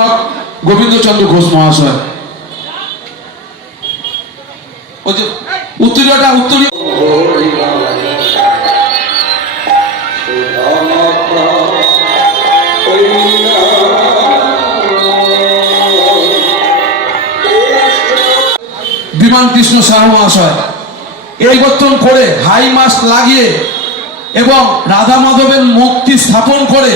শিক্ষক গোবিন্দচন্দ্র ঘোষ মহাশয়। ওই যে উত্তরীয় বিমান কৃষ্ণ সাহা মহাশয় এই বর্তন করে হাই মাস্ক লাগিয়ে এবং রাধা মাধবের মূর্তি স্থাপন করে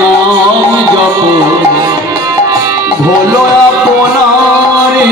নাম জপ ভোলো আপনারে।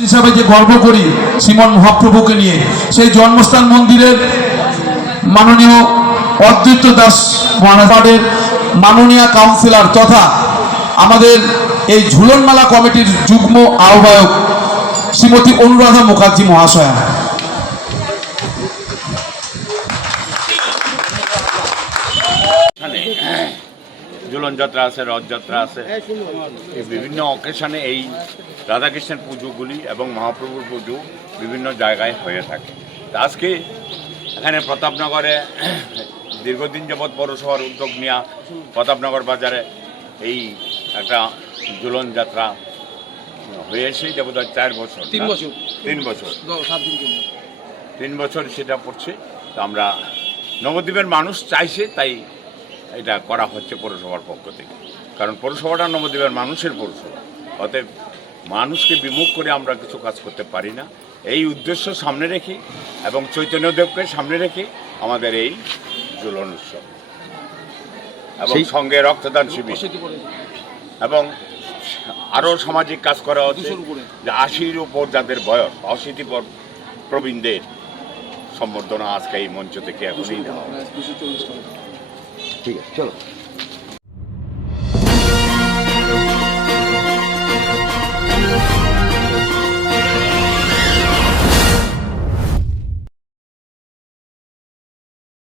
হিসাবে যে গর্ব করি শ্রীমন মহাপ্রভুকে নিয়ে, সেই জন্মস্থান মন্দিরের মাননীয় অদ্বৈত দাস মহারাজের মাননীয় কাউন্সিলর তথা আমাদের এই ঝুলন মেলা কমিটির যুগ্ম আহ্বায়ক শ্রীমতী অনুরাধা মুখার্জি মহাশয়া। ঝুলন যাত্রা আছে, রথযাত্রা আছে, বিভিন্ন অকেশনে এই রাধাকৃষ্ণের পুজোগুলি এবং মহাপ্রভুর পুজো বিভিন্ন জায়গায় হয়ে থাকে। আজকে এখানে প্রতাপনগরে দীর্ঘদিন যাবৎ পৌরসভার উদ্যোগ নেওয়া প্রতাপনগর বাজারে এই একটা ঝুলন যাত্রা হয়ে এসে যাবত 4 বছর 3 বছর সেটা পড়ছে। তো আমরা নবদ্বীপের মানুষ চাইছে তাই এটা করা হচ্ছে পৌরসভার পক্ষ থেকে, কারণ পৌরসভাটা নবদ্বীপের মানুষের পৌরসভা, অতএব মানুষকে বিমুখ করে আমরা কিছু কাজ করতে পারি না। এই উদ্দেশ্য সামনে রেখে এবং চৈতন্যদেবকে সামনে রেখে আমাদের এই ঝুলন উৎসব এবং সঙ্গে রক্তদান শিবির এবং আরও সামাজিক কাজ করা হচ্ছে, যে 80-র উপর যাদের বয়স 80 প্রবীণদের সম্বর্ধনা আজকে এই মঞ্চ থেকে এখনই দেওয়া। ঠিক আছে, চলো।